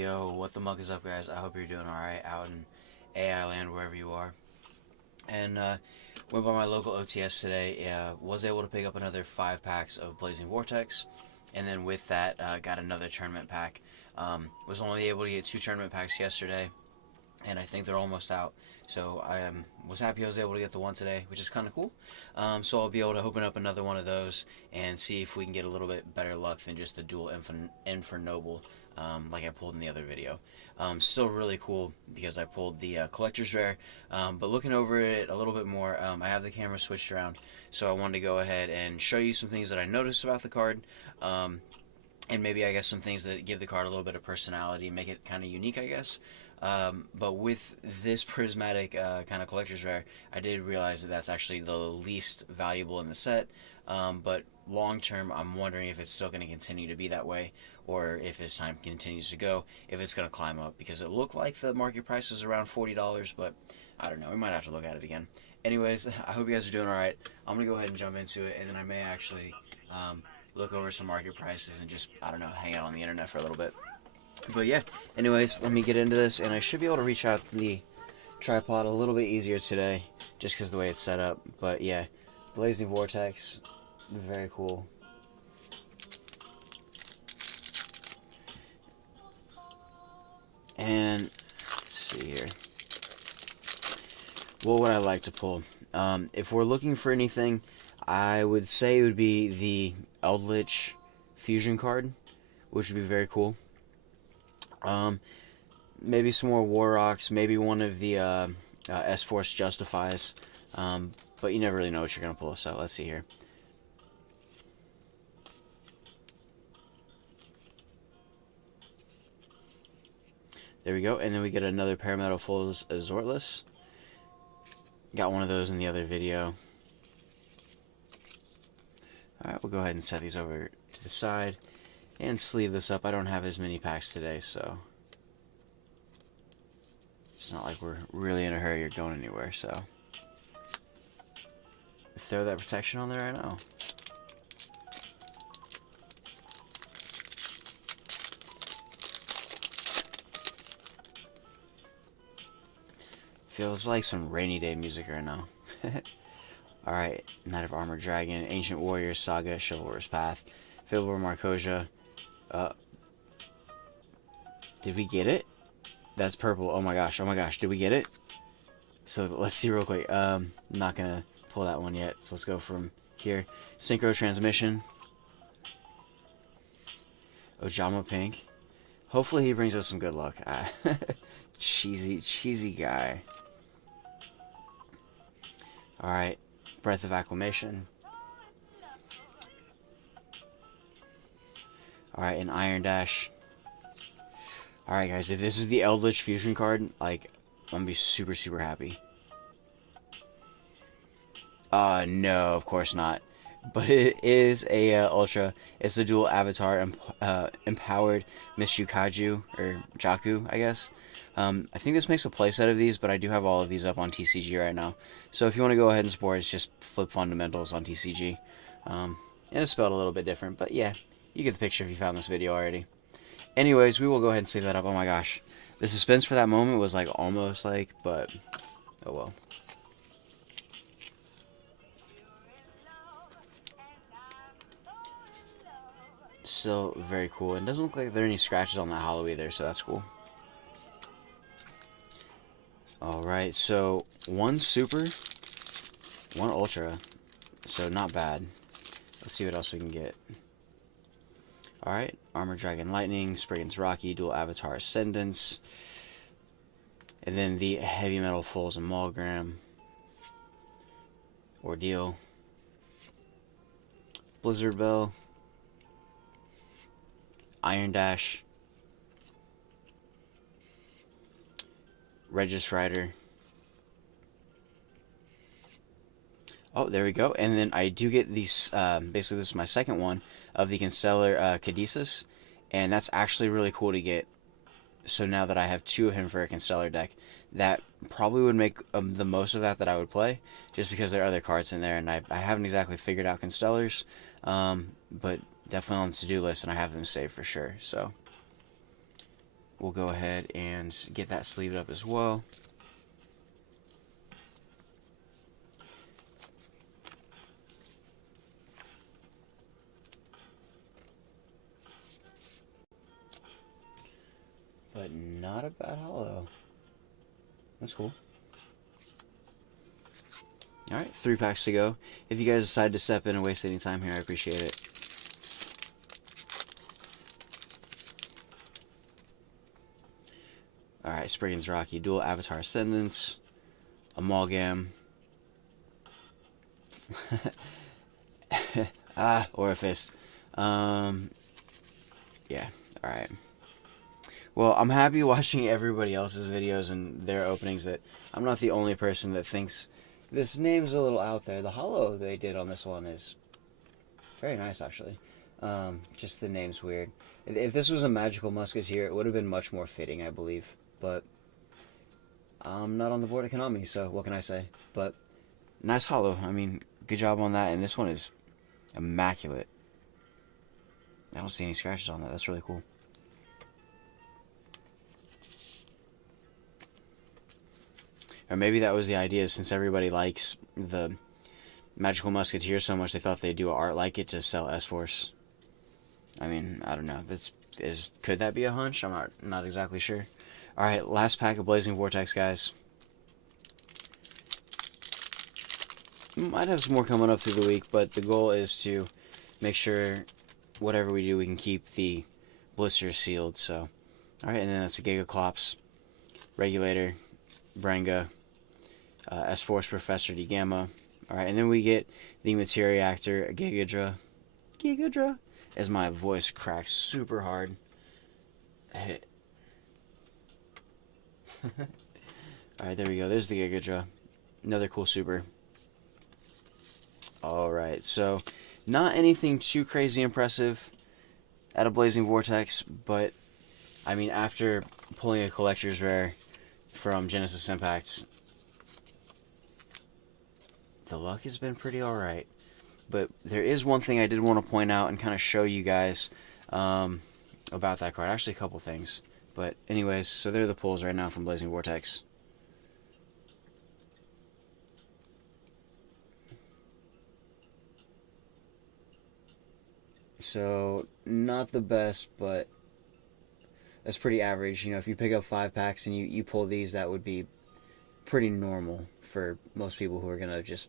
Yo, what the muck is up, guys? I hope you're doing alright out in AI land, wherever you are. And went by my local OTS today, was able to pick up another 5 packs of Blazing Vortex, and then with that, got another tournament pack. Was only able to get 2 tournament packs yesterday, and I think they're almost out. So I was happy I was able to get the one today, which is kind of cool. So I'll be able to open up another one of those and see if we can get a little bit better luck than just the dual Infernoble like I pulled in the other video. Still really cool because I pulled the collector's rare, but looking over it a little bit more, I have the camera switched around, so I wanted to go ahead and show you some things that I noticed about the card. And maybe, I guess, some things that give the card a little bit of personality, make it kind of unique, I guess. But with this prismatic kind of collector's rare, I did realize that that's actually the least valuable in the set. But long term, I'm wondering if it's still going to continue to be that way, or if as time continues to go, if it's going to climb up. Because it looked like the market price was around $40, but I don't know. We might have to look at it again. Anyways, I hope you guys are doing alright. I'm going to go ahead and jump into it, and then I may actually look over some market prices and just, I don't know, hang out on the internet for a little bit. But yeah, anyways, let me get into this, and I should be able to reach out the tripod a little bit easier today, just because of the way it's set up. But yeah, Blazing Vortex, very cool. And let's see here. What would I like to pull? If we're looking for anything, I would say it would be the Eldritch Fusion card, which would be very cool. Maybe some more War Rocks, maybe one of the S-Force Justifies, but you never really know what you're going to pull, so let's see here. There we go, and then we get another Parametal Full Azortless. Got one of those in the other video. Alright, we'll go ahead and set these over to the side and sleeve this up. I don't have as many packs today, so it's not like we're really in a hurry or going anywhere, so throw that protection on there, I know. Feels like some rainy day music right now. Alright, Knight of Armored Dragon, Ancient Warrior, Saga, Chivalrous Path, Fable Marcosia. Did we get it? That's purple. Oh my gosh, did we get it? So let's see real quick. I'm not gonna pull that one yet, so let's go from here. Synchro Transmission. Ojama Pink. Hopefully he brings us some good luck. Cheesy guy. Alright, Breath of Acclamation. Alright, an Iron Dash. Alright guys, if this is the Eldritch Fusion card, like, I'm gonna be super happy. No, of course not. But it is a Ultra. It's a dual avatar empowered Miss Yukaju, or Jaku, I guess. I think this makes a playset of these, but I do have all of these up on TCG right now. So if you want to go ahead and support, it's just flip Fundmntls on TCG. And it's spelled a little bit different, but yeah, you get the picture if you found this video already. Anyways, we will go ahead and sleeve that up. Oh my gosh. The suspense for that moment was like almost like, but oh well. Still very cool. And doesn't look like there are any scratches on that hollow either, so that's cool. Alright, so one super, one ultra, so not bad. Let's see what else we can get. Alright, Armored Dragon Lightning, Spriggan's Rocky, Dual Avatar Ascendance, and then the Heavy Metal Fulls Amalgam, Ordeal, Blizzard Bell, Iron Dash, Regis Rider. Oh, there we go. And then I do get these, basically this is my second one of the Constellar Caduceus, and that's actually really cool to get. So now that I have 2 of him for a Constellar deck, that probably would make the most of that I would play, just because there are other cards in there, and I haven't exactly figured out Constellars, but definitely on the to-do list, and I have them saved for sure. So we'll go ahead and get that sleeved up as well. But not a bad hollow. That's cool. Alright, 3 packs to go. If you guys decide to step in and waste any time here, I appreciate it. Alright, Spriggan's Rocky, Dual Avatar Ascendance, Amalgam, Orifice. Yeah, alright. Well, I'm happy watching everybody else's videos and their openings that I'm not the only person that thinks this name's a little out there. The hollow they did on this one is very nice, actually. Just the name's weird. If this was a Magical Musketeer, it would have been much more fitting, I believe. But I'm not on the board of Konami, so what can I say? But nice hollow. I mean, good job on that. And this one is immaculate. I don't see any scratches on that. That's really cool. Or maybe that was the idea, since everybody likes the Magical Musketeer so much, they thought they'd do art like it to sell S-Force. I mean, I don't know. Could that be a hunch? I'm not exactly sure. Alright, last pack of Blazing Vortex, guys. Might have some more coming up through the week, but the goal is to make sure whatever we do, we can keep the blisters sealed. So, alright, and then that's a Gigaclops, Regulator, Brenga, S-Force Professor D Gamma. Alright, and then we get the Materia Actor, Gigadra. Gigadra! As my voice cracks super hard. Alright, there we go. There's the Gigadra. Another cool super. Alright, so not anything too crazy impressive out of Blazing Vortex, but I mean, after pulling a collector's rare from Genesis Impact, the luck has been pretty alright. But there is one thing I did want to point out and kind of show you guys about that card. Actually, a couple things. But anyways, so there are the pulls right now from Blazing Vortex. So, not the best, but that's pretty average. You know, if you pick up 5 packs and you pull these, that would be pretty normal for most people who are going to just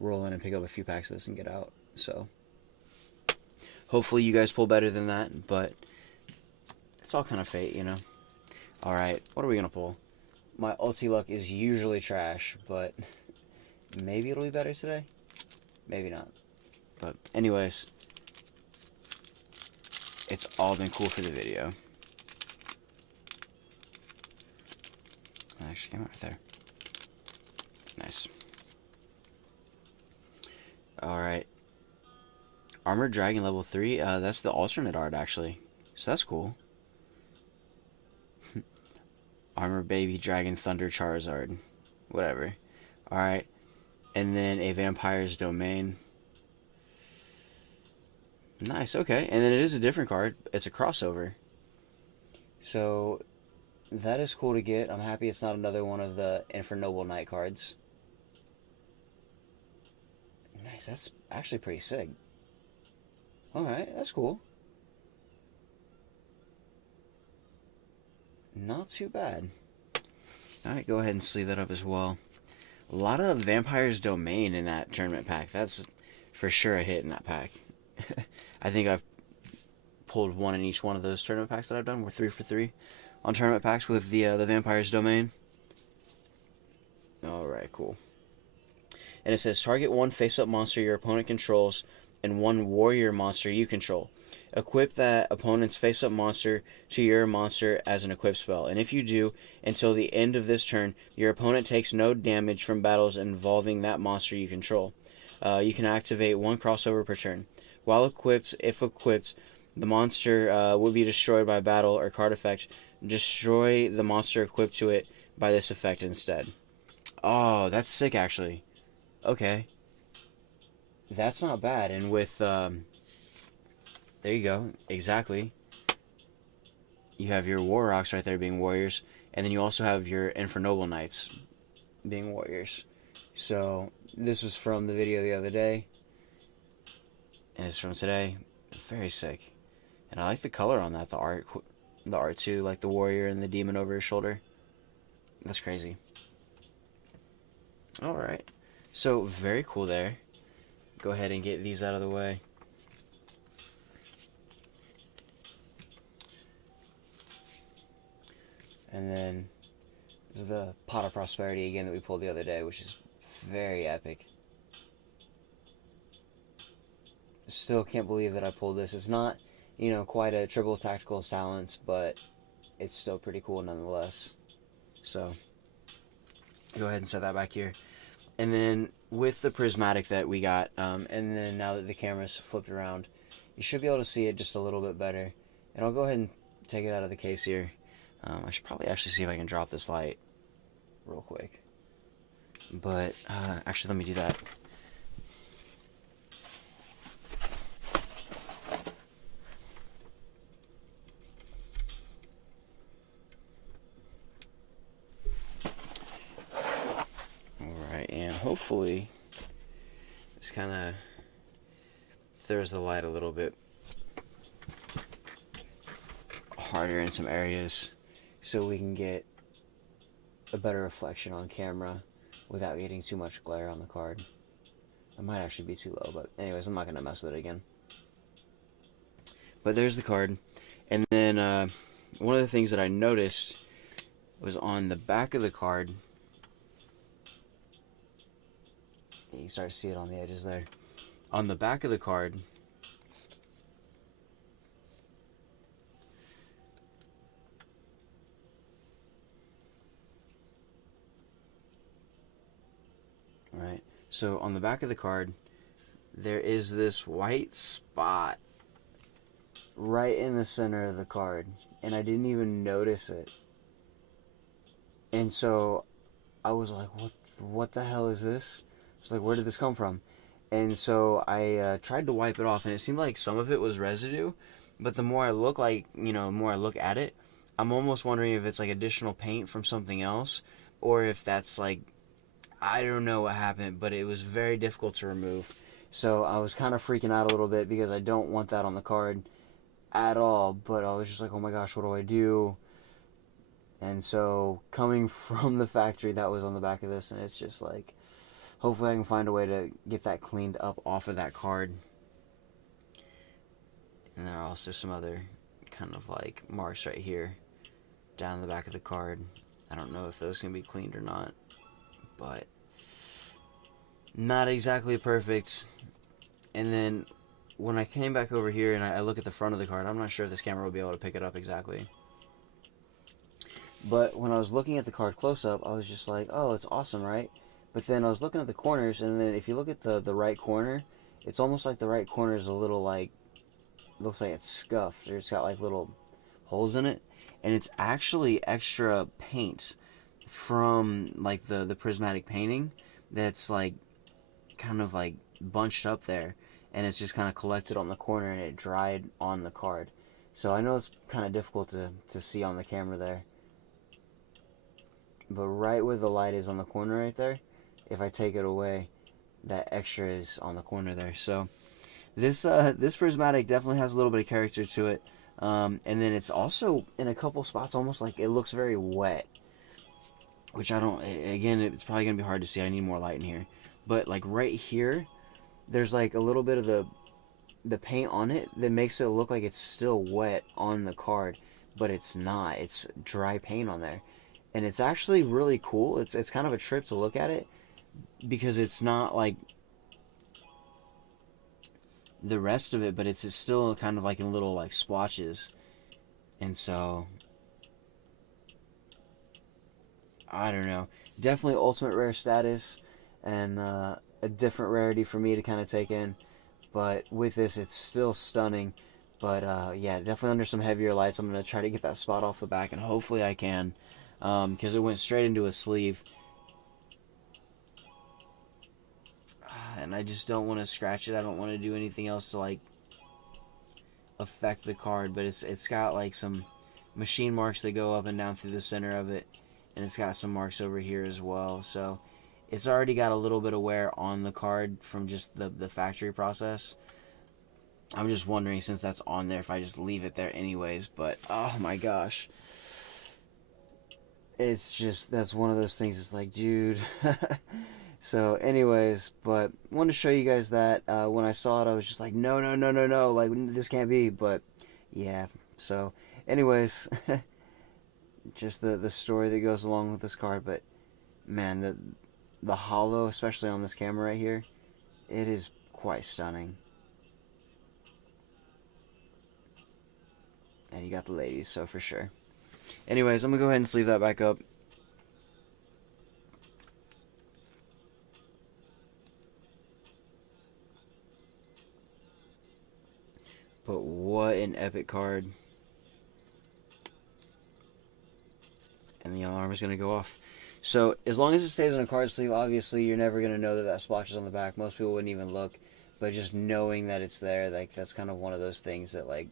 roll in and pick up a few packs of this and get out. So hopefully you guys pull better than that, but it's all kind of fate, you know. Alright, what are we gonna pull? My ulti luck is usually trash, but maybe it'll be better today. Maybe not. But anyways, it's all been cool for the video. It actually came out right there. Nice. Alright. Armored Dragon level 3. That's the alternate art, actually. So that's cool. Armor Baby Dragon Thunder Charizard. Whatever. Alright. And then a Vampire's Domain. Nice, okay. And then it is a different card. It's a crossover. So that is cool to get. I'm happy it's not another one of the Infernoble Knight cards. Nice, that's actually pretty sick. Alright, that's cool. Not too bad. Alright, go ahead and sleeve that up as well. A lot of Vampire's Domain in that tournament pack. That's for sure a hit in that pack. I think I've pulled one in each one of those tournament packs that I've done. We're 3 for 3 on tournament packs with the Vampire's Domain. Alright, cool. And it says, target 1 face-up monster your opponent controls and 1 warrior monster you control. Equip that opponent's face-up monster to your monster as an equip spell. And if you do, until the end of this turn, your opponent takes no damage from battles involving that monster you control. You can activate 1 crossover per turn. While equipped, if equipped, the monster will be destroyed by battle or card effect. Destroy the monster equipped to it by this effect instead. Oh, that's sick, actually. Okay. That's not bad. And with, there you go. Exactly. you have your War Rocks right there being warriors, and then you also have your Infernoble Knights being warriors. So this was from the video the other day, and it's from today. Very sick, and I like the color on that. The art too, like the warrior and the demon over his shoulder. That's crazy. All right, so very cool there. Go ahead and get these out of the way. And then this is the Pot of Prosperity again that we pulled the other day, which is very epic. Still can't believe that I pulled this. It's not, you know, quite a triple tactical talents, but it's still pretty cool nonetheless. So go ahead and set that back here. And then with the prismatic that we got, and then now that the camera's flipped around, you should be able to see it just a little bit better. And I'll go ahead and take it out of the case here. I should probably actually see if I can drop this light real quick. But actually, let me do that. Alright, and hopefully this kind of throws the light a little bit harder in some areas, so we can get a better reflection on camera without getting too much glare on the card. It might actually be too low, but anyways, I'm not going to mess with it again. But there's the card. And then one of the things that I noticed was on the back of the card. You can start to see it on the edges there. On the back of the card, right? So on the back of the card, there is this white spot right in the center of the card, and I didn't even notice it. And so I was like, what the hell is this? I was like, where did this come from? And so I tried to wipe it off, and it seemed like some of it was residue, but the more I look at it, I'm almost wondering if it's like additional paint from something else, or if that's like, I don't know what happened, but it was very difficult to remove. So I was kind of freaking out a little bit because I don't want that on the card at all, but I was just like, oh my gosh, what do I do? And so coming from the factory, that was on the back of this, and it's just like, hopefully I can find a way to get that cleaned up off of that card. And there are also some other kind of like marks right here down the back of the card. I don't know if those can be cleaned or not, but not exactly perfect. And then when I came back over here and I look at the front of the card, I'm not sure if this camera will be able to pick it up exactly. But when I was looking at the card close up, I was just like, oh, it's awesome, right? But then I was looking at the corners, and then if you look at the right corner, it's almost like the right corner is a little like, looks like it's scuffed, or it's got like little holes in it. And it's actually extra paint from like the prismatic painting that's like kind of like bunched up there, and it's just kind of collected on the corner, and it dried on the card. So I know it's kind of difficult to see on the camera there, but right where the light is on the corner right there, if I take it away, that extra is on the corner there. So this prismatic definitely has a little bit of character to it, and then it's also in a couple spots almost like it looks very wet, which I don't, again, it's probably gonna be hard to see. I need more light in here, but like right here, there's like a little bit of the paint on it that makes it look like it's still wet on the card, but it's not. It's dry paint on there, and it's actually really cool. It's kind of a trip to look at it, because it's not like the rest of it, but it's still kind of like in little like splotches. And so I don't know, definitely ultimate rare status, and a different rarity for me to kind of take in. But with this, it's still stunning. But yeah, definitely under some heavier lights, I'm going to try to get that spot off the back, and hopefully I can, because it went straight into a sleeve. And I just don't want to scratch it. I don't want to do anything else to like affect the card. But it's got like some machine marks that go up and down through the center of it, and it's got some marks over here as well. So it's already got a little bit of wear on the card from just the factory process. I'm just wondering, since that's on there, if I just leave it there anyways. But oh my gosh, it's just, that's one of those things. It's like, dude. So anyways, but I wanted to show you guys that. When I saw it, I was just like, no, no, no, no, no, like, this can't be. But yeah, so anyways, just the story that goes along with this card. But man, the hollow, especially on this camera right here, it is quite stunning. And you got the ladies, so for sure. Anyways, I'm gonna go ahead and sleeve that back up. But what an epic card. And the alarm is going to go off. So as long as it stays on a card sleeve, obviously you're never going to know that that splotch is on the back. Most people wouldn't even look. But just knowing that it's there, like, that's kind of one of those things that, like,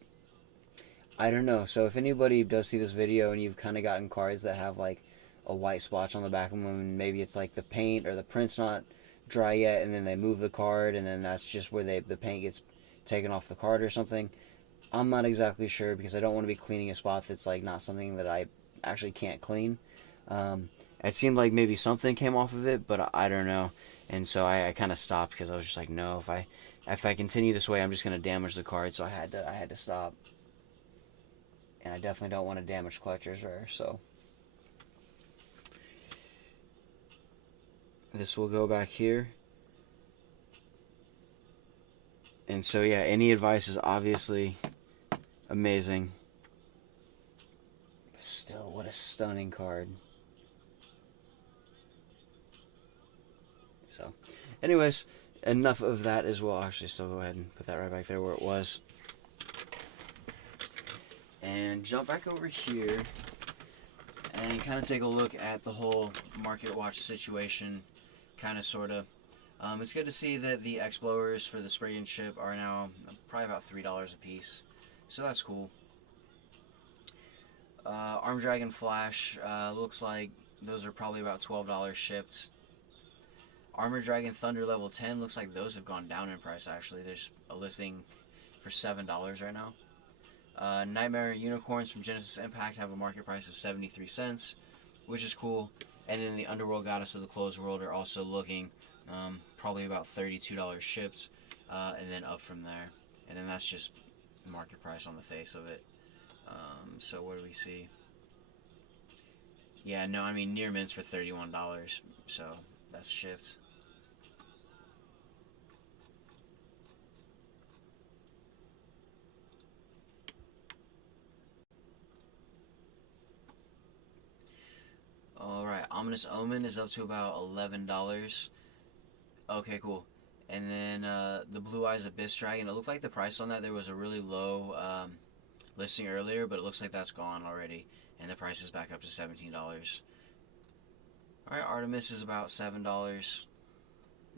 I don't know. So if anybody does see this video and you've kind of gotten cards that have like a white splotch on the back of them, and maybe it's like the paint or the print's not dry yet, and then they move the card, and then that's just where the paint gets taken off the card or something. I'm not exactly sure, because I don't want to be cleaning a spot that's like not something that I actually can't clean. It seemed like maybe something came off of it, but I don't know. And so I kind of stopped, because I was just like, no, if I continue this way, I'm just going to damage the card. So I had to stop. And I definitely don't want to damage Collector's Rare. So this will go back here. And so yeah, any advice is obviously amazing. But still, what a stunning card. So anyways, enough of that as well. Actually, still go ahead and put that right back there where it was. And jump back over here and kind of take a look at the whole market watch situation, kind of, sort of. It's good to see that the X blowers for the spray and ship are now probably about $3 a piece, so that's cool. Arm Dragon Flash, looks like those are probably about $12 shipped. Armor Dragon Thunder level 10, looks like those have gone down in price actually. There's a listing for $7 right now. Nightmare Unicorns from Genesis Impact have a market price of 73 cents, which is cool. And then the Underworld Goddess of the Closed World are also looking probably about $32 shipped, and then up from there. And then that's just market price on the face of it. So what do we see? Yeah, no, I mean, near mints for $31, so that's shipped. Alright, Ominous Omen is up to about $11. Okay, cool. And then the Blue Eyes Abyss Dragon, it looked like the price on that, there was a really low listing earlier, but it looks like that's gone already, and the price is back up to $17. Alright, Artemis is about $7.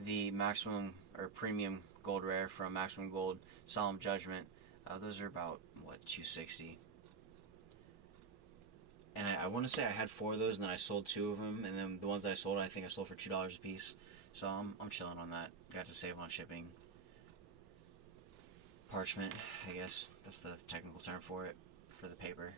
The maximum or premium gold rare from Maximum Gold, Solemn Judgment, those are about, what, $2.60. And I want to say I had 4 of those, and then I sold 2 of them, and then the ones that I sold, I think I sold for $2 a piece. So I'm chilling on that. Got to save on shipping. Parchment, I guess that's the technical term for it, for the paper.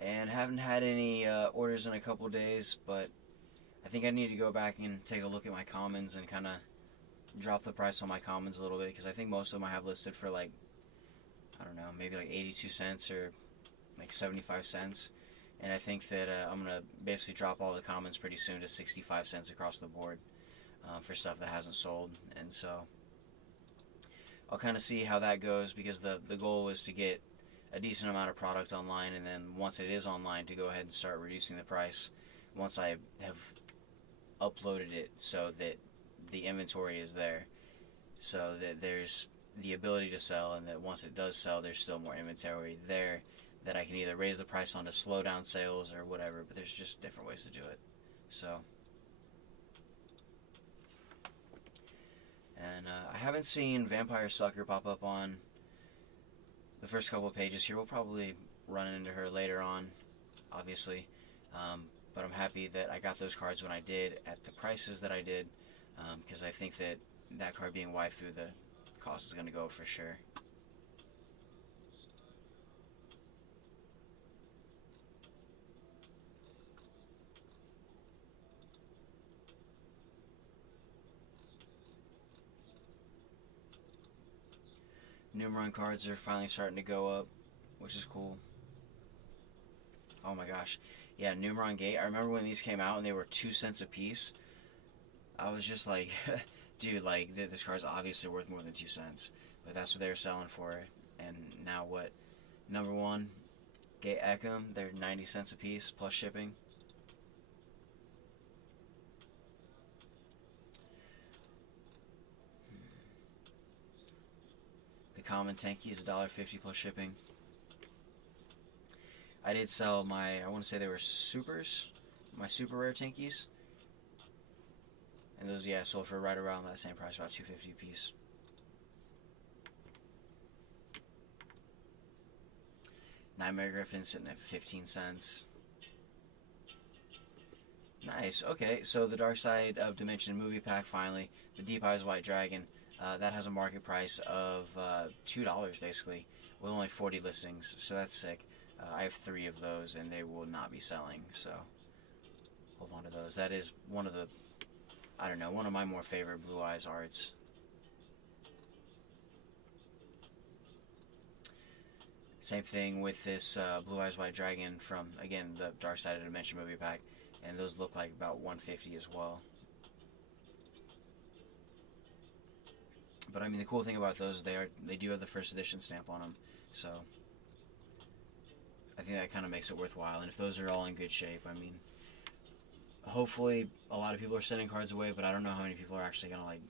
And haven't had any orders in a couple days, but I think I need to go back and take a look at my commons and kind of drop the price on my commons a little bit, because I think most of them I have listed for like, I don't know, maybe like 82 cents or like 75 cents. And I think that I'm going to basically drop all the commons pretty soon to 65 cents across the board for stuff that hasn't sold. And so I'll kind of see how that goes, because the goal was to get a decent amount of product online, and then once it is online, to go ahead and start reducing the price once I have uploaded it, so that the inventory is there, so that there's the ability to sell, and that once it does sell, there's still more inventory there that I can either raise the price on to slow down sales or whatever. But there's just different ways to do it. So And I haven't seen Vampire Sucker pop up on the first couple of pages here. We'll probably run into her later on, obviously. But I'm happy that I got those cards when I did, at the prices that I did, because I think that that card being waifu, the cost is going to go up for sure. Numeron cards are finally starting to go up, which is cool. Oh my gosh. Yeah, Numeron Gate. I remember when these came out and they were 2 cents a piece. I was just like, dude, like, this card's obviously worth more than 2 cents. But that's what they were selling for it. And now what? Number 1, Gate Ekum. They're 90 cents a piece plus shipping. The common Tenki is $1.50 plus shipping. I did sell my, I want to say they were supers, my super rare Tinkies. And those, yeah, sold for right around that same price, about $2.50 a piece. Nightmare Griffin sitting at 15 cents. Nice. Okay, so the Dark Side of Dimension movie pack finally. The Deep Eyes White Dragon. That has a market price of $2 basically, with only 40 listings. So that's sick. I have 3 of those, and they will not be selling. So hold on to those. That is one of the, I don't know, one of my more favorite Blue Eyes arts. Same thing with this Blue Eyes White Dragon from, again, the Dark Side of Dimension movie pack, and those look like about $150 as well. But I mean, the cool thing about those is they do have the first edition stamp on them, so I think that kind of makes it worthwhile. And if those are all in good shape, I mean, hopefully a lot of people are sending cards away, but I don't know how many people are actually gonna like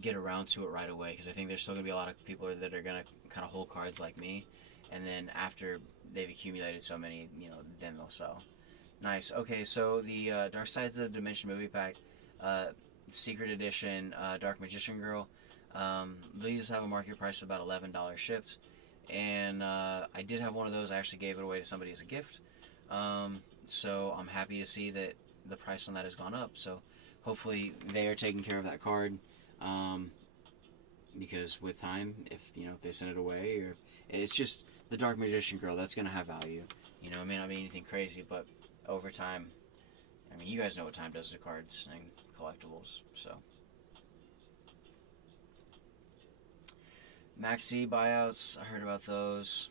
get around to it right away, because I think there's still gonna be a lot of people that are gonna kind of hold cards like me, and then after they've accumulated so many, you know, then they'll sell. Nice. Okay, so the Dark Sides of the Dimension movie pack, Secret Edition, Dark Magician Girl. These have a market price of about $11 shipped, and I did have one of those. I actually gave it away to somebody as a gift, so I'm happy to see that the price on that has gone up. So hopefully they are taking care of that card, because with time, if they send it away, or it's just the Dark Magician Girl, that's gonna have value. It may not be anything crazy, but over time, I mean, you guys know what time does to cards and collectibles, so. Maxi buyouts, I heard about those.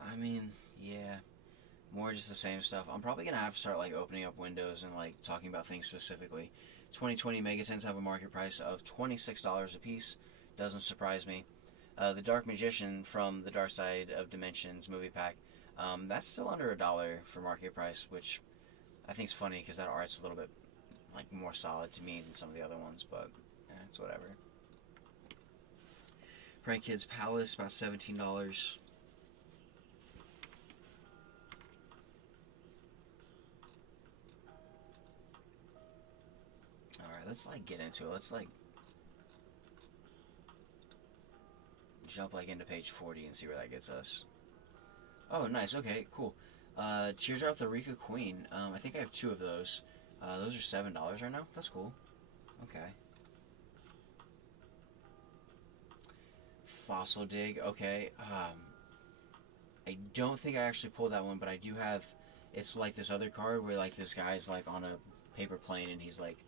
I mean, yeah, more just the same stuff. I'm probably gonna have to start like opening up windows and like talking about things specifically. 2020 Megatens have a market price of $26 a piece. Doesn't surprise me. The Dark Magician from the Dark Side of Dimensions movie pack, that's still under $1 for market price, which I think is funny because that art's a little bit like more solid to me than some of the other ones, but it's whatever. Prank Kids Palace, about $17. Alright, let's like get into it. Let's like jump like into page 40 and see where that gets us. Oh, nice. Okay, cool. Teardrop the Rika Queen. I think I have 2 of those. Those are $7 right now. That's cool. Okay. Fossil Dig. Okay. I don't think I actually pulled that one, but I do have. It's like this other card where like this guy's like on a paper plane and he's like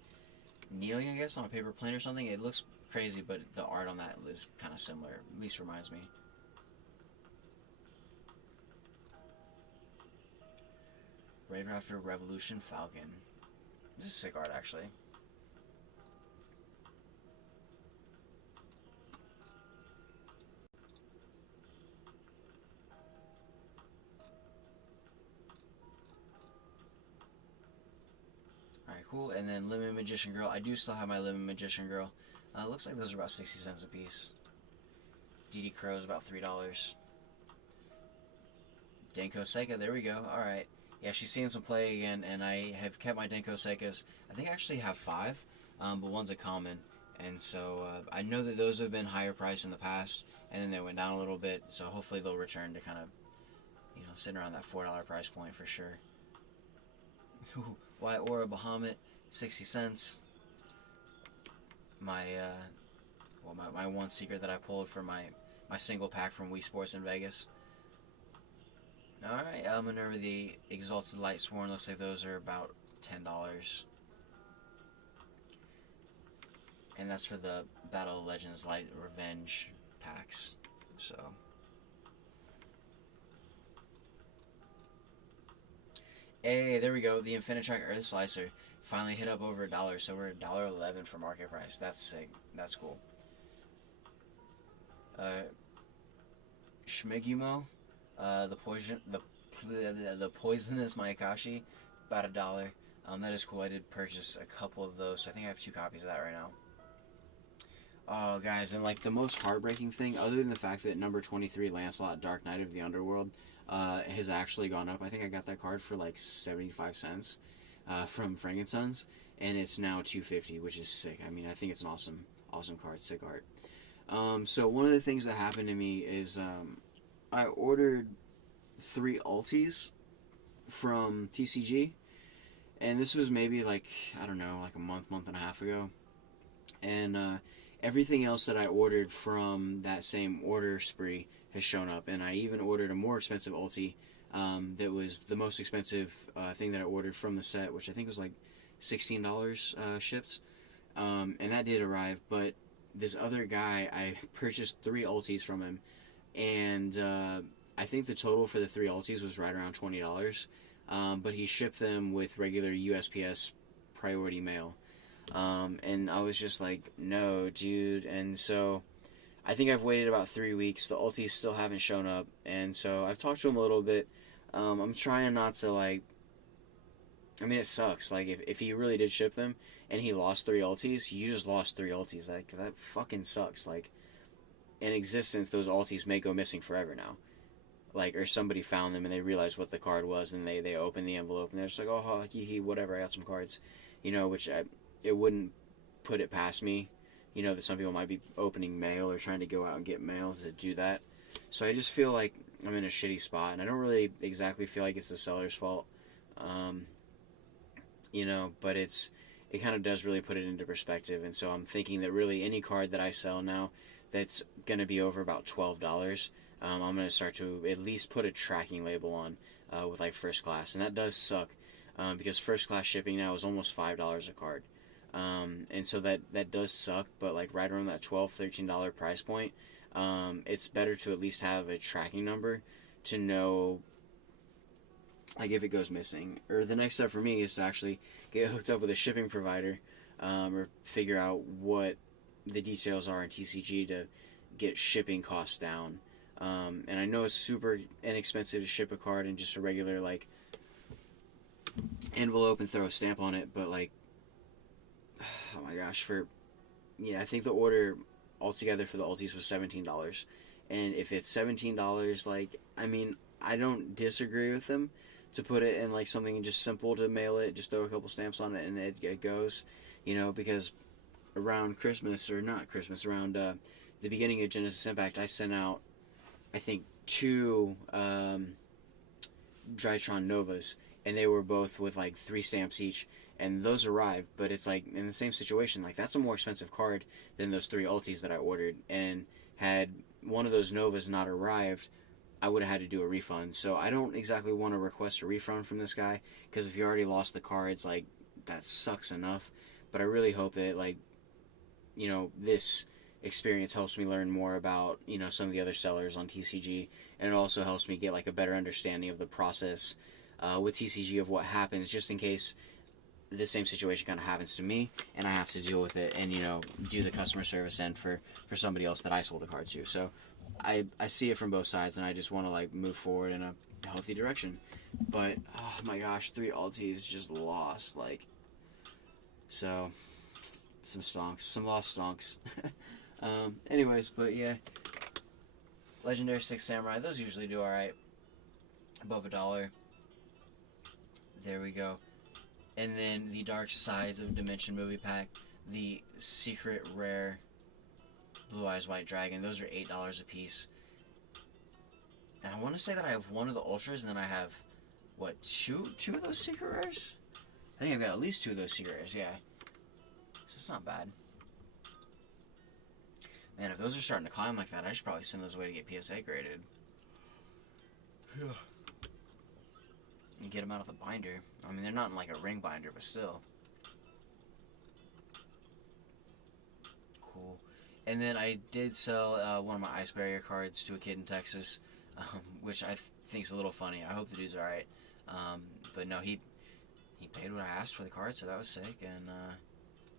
kneeling, I guess, on a paper plane or something. It looks crazy, but the art on that is kind of similar. At least reminds me. Raid Raptor Revolution Falcon. This is a sick art, actually. Alright, cool. And then Lemon Magician Girl. I do still have my Lemon Magician Girl. Looks like those are about 60 cents a piece. DD Crow's about $3. Denko Seika, there we go. Alright. Yeah, she's seeing some play again, and I have kept my Denko Seikas. I think I actually have 5, but one's a common. And so I know that those have been higher priced in the past, and then they went down a little bit, so hopefully they'll return to kind of, you know, sitting around that $4 price point for sure. White Aura Bahamut, 60 cents. My my one secret that I pulled for my single pack from Wii Sports in Vegas. Alright, Minerva the Exalted Lightsworn, looks like those are about $10. And that's for the Battle of Legends Light Revenge packs. So hey, there we go. The Infinitrack Earth Slicer finally hit up over $1, so we're at $1.11 for market price. That's sick. That's cool. Shmigumo, the poisonous Mayakashi, about $1. That is cool. I did purchase a couple of those, so I think I have 2 copies of that right now. Oh, guys, and like the most heartbreaking thing, other than the fact that number 23, Lancelot, Dark Knight of the Underworld, has actually gone up. I think I got that card for like 75 cents from Frankensons, and it's now $2.50, which is sick. I mean, I think it's an awesome card, sick art. So one of the things that happened to me is I ordered 3 Altis from TCG, and this was maybe like, I don't know, like a month and a half ago, and everything else that I ordered from that same order spree has shown up, and I even ordered a more expensive ulti that was the most expensive thing that I ordered from the set, which I think was like $16 shipped, and that did arrive. But this other guy, I purchased 3 ultis from him, and I think the total for the 3 ultis was right around $20, but he shipped them with regular USPS priority mail. And I was just like, no, dude. And so I think I've waited about 3 weeks. The ultis still haven't shown up, and so I've talked to him a little bit. I'm trying not to, like, I mean, it sucks. Like, if he really did ship them and he lost 3 ultis, you just lost 3 ultis. Like, that fucking sucks. Like, in existence, those ultis may go missing forever now. Like, or somebody found them and they realized what the card was, and they opened the envelope and they're just like, oh, whatever, I got some cards. You know, which it wouldn't put it past me, you know, that some people might be opening mail or trying to go out and get mail to do that. So I just feel like I'm in a shitty spot, and I don't really exactly feel like it's the seller's fault, you know, but it kind of does really put it into perspective. And so I'm thinking that really any card that I sell now that's going to be over about $12, I'm going to start to at least put a tracking label on with like first class, and that does suck because first class shipping now is almost $5 a card. And so that does suck, but like right around that $12, $13 price point, it's better to at least have a tracking number to know, like, if it goes missing. Or the next step for me is to actually get hooked up with a shipping provider, or figure out what the details are in TCG to get shipping costs down. And I know it's super inexpensive to ship a card in just a regular, like, envelope and throw a stamp on it, but like, oh my gosh, I think the order altogether for the ultis was $17. And if it's $17, like, I mean, I don't disagree with them to put it in like something just simple to mail it, just throw a couple stamps on it and it goes, you know, because around Christmas, or not Christmas, around the beginning of Genesis Impact, I sent out, I think, 2 Drytron Novas, and they were both with like 3 stamps each, and those arrived, but it's like in the same situation. Like, that's a more expensive card than those 3 ultis that I ordered, and had one of those Novas not arrived, I would have had to do a refund. So I don't exactly want to request a refund from this guy, because if you already lost the cards, like, that sucks enough. But I really hope that, like, you know, this experience helps me learn more about, you know, some of the other sellers on TCG, and it also helps me get like a better understanding of the process with TCG, of what happens, just in case the same situation kind of happens to me and I have to deal with it, and, you know, do the customer service end for somebody else that I sold a card to. So I see it from both sides, and I just want to like move forward in a healthy direction. But oh my gosh, 3 ultis just lost, like, so some lost stonks. Anyways, but yeah, Legendary 6 Samurai, those usually do alright. Above $1. There we go. And then the Dark Sides of Dimension movie pack. The secret rare Blue Eyes White Dragon. Those are $8 a piece. And I want to say that I have one of the Ultras, and then I have, what, two of those secret rares? I think I've got at least 2 of those secret rares, yeah. So it's not bad. Man, if those are starting to climb like that, I should probably send those away to get PSA graded. Yeah. And get them out of the binder. I mean, they're not in like a ring binder, but still. Cool. And then I did sell one of my Ice Barrier cards to a kid in Texas, which I think is a little funny. I hope the dude's alright. But no, he paid what I asked for the card, so that was sick. And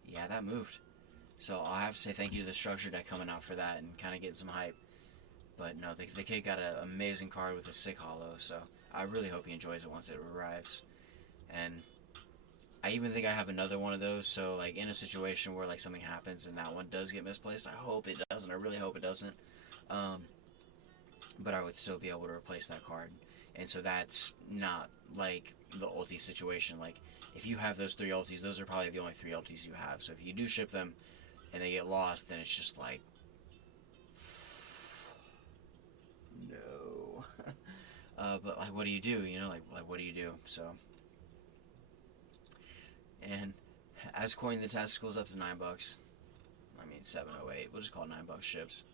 yeah, that moved. So I'll have to say thank you to the Structure deck coming out for that and kind of getting some hype. But no, the kid got an amazing card with a sick holo, so I really hope he enjoys it once it arrives. And I even think I have another one of those, so like in a situation where like something happens and that one does get misplaced, I hope it doesn't, I really hope it doesn't. But I would still be able to replace that card. And so that's not like the ulti situation. Like if you have those 3 ultis, those are probably the only 3 ultis you have. So if you do ship them and they get lost, then it's just like, no. But like, what do you do? You know, like what do you do? So, and as coined the testicles up to $9. I mean, 708. We'll just call it $9 ships.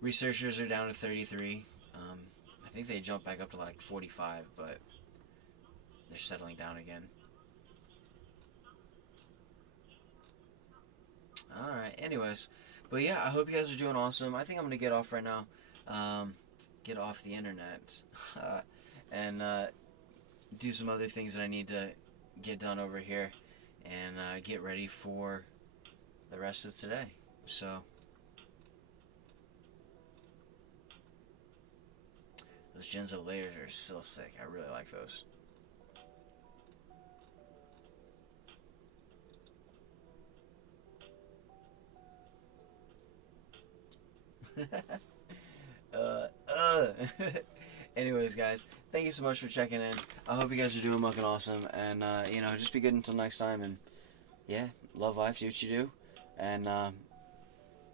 Researchers are down to 33. I think they jumped back up to like 45, but they're settling down again. Alright, anyways. But yeah, I hope you guys are doing awesome. I think I'm going to get off right now. Get off the internet. And do some other things that I need to get done over here. And get ready for the rest of today. So, those Genzo layers are still sick. I really like those. Anyways, guys, thank you so much for checking in. I hope you guys are doing fucking awesome, and you know, just be good until next time. And yeah, love life, do what you do, and